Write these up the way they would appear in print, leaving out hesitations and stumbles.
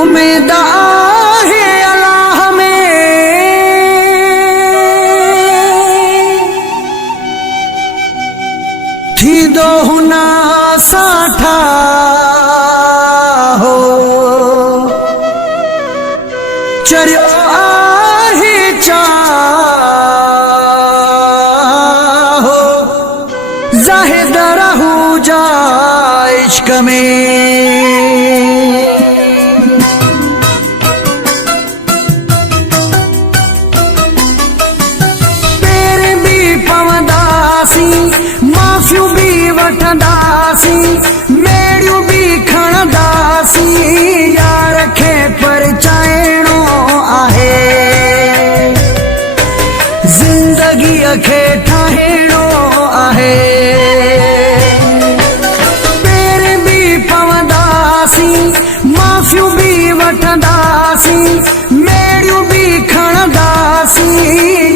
उम्मीद आहे अल्लाह में थी दो हुना साठा हो चरियो आहे चाहो ज़ाहिद रहू जा इश्क में माफ़ियूं भी वठंदासी मेड़ियूं भी खणंदासी यार खे परचाइणो आहे ज़िंदगीअ खे ठाहिणो आहे पेर भी पवंदासी माफ़ियूं भी वठंदासी मेड़ियूं भी खणंदासी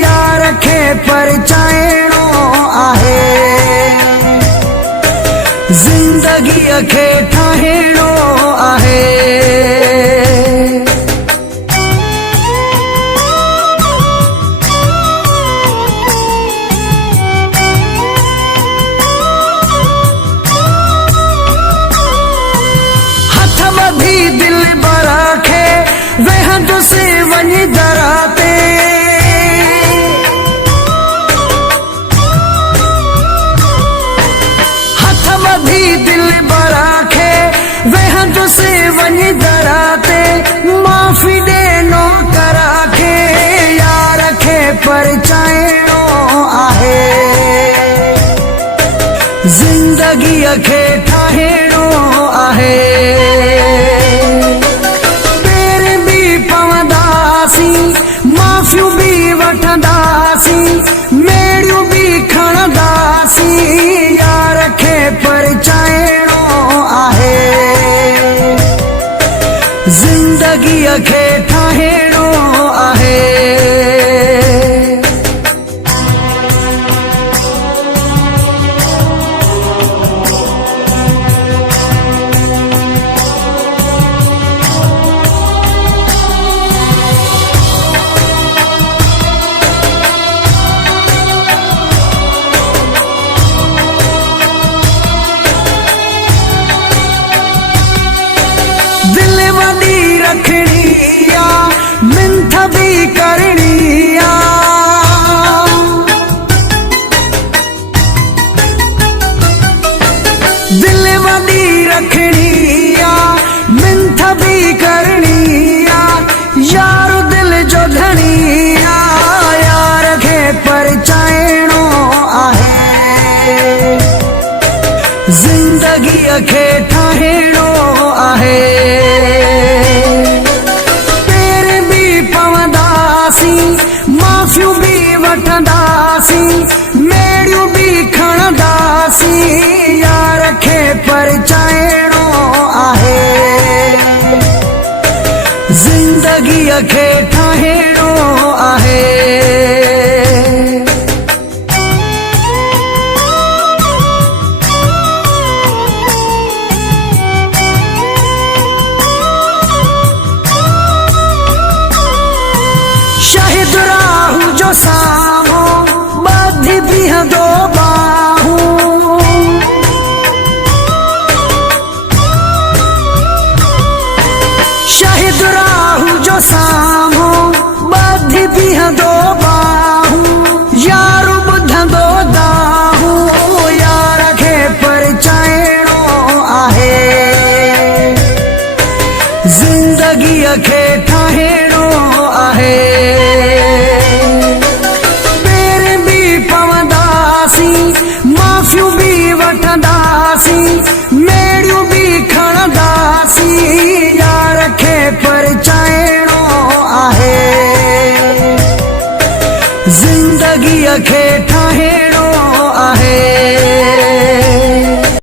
यार खे परचाइणो आहे ज़िंदगीअ खे ठाहिणो आहे हथ ॿधी दिलबर खे वेहंदुसि वञी दर ते दिलबर खे वेहंदुसि वञी दर ते माफ़ी ॾे नौकर खे यार खे परचाइणो आहे ज़िंदगीअ खे ठाहिणो आहे पेर भी पवंदासी माफ़ियूं भी वठंदासी मेड़ियूं भी खणंदासी यार खे परचाइणो आहे ज़िंदगीअ खे ठाहिणो आहे दिल वॾी रखणी आ मिंथ भी करणी आ दिल वॾी रखणी आ मिंथ भी करणी आ यार दिल जो धणी आ यार खे परचाइणो आहे ज़िंदगीअ खे ठाहिणो आहे पेर भी पवंदासी माफ़ियूं भी वठंदासी मेड़ियूं भी खणंदासी यार खे परचाइणो आहे ज़िंदगीअ खे ठाहिणो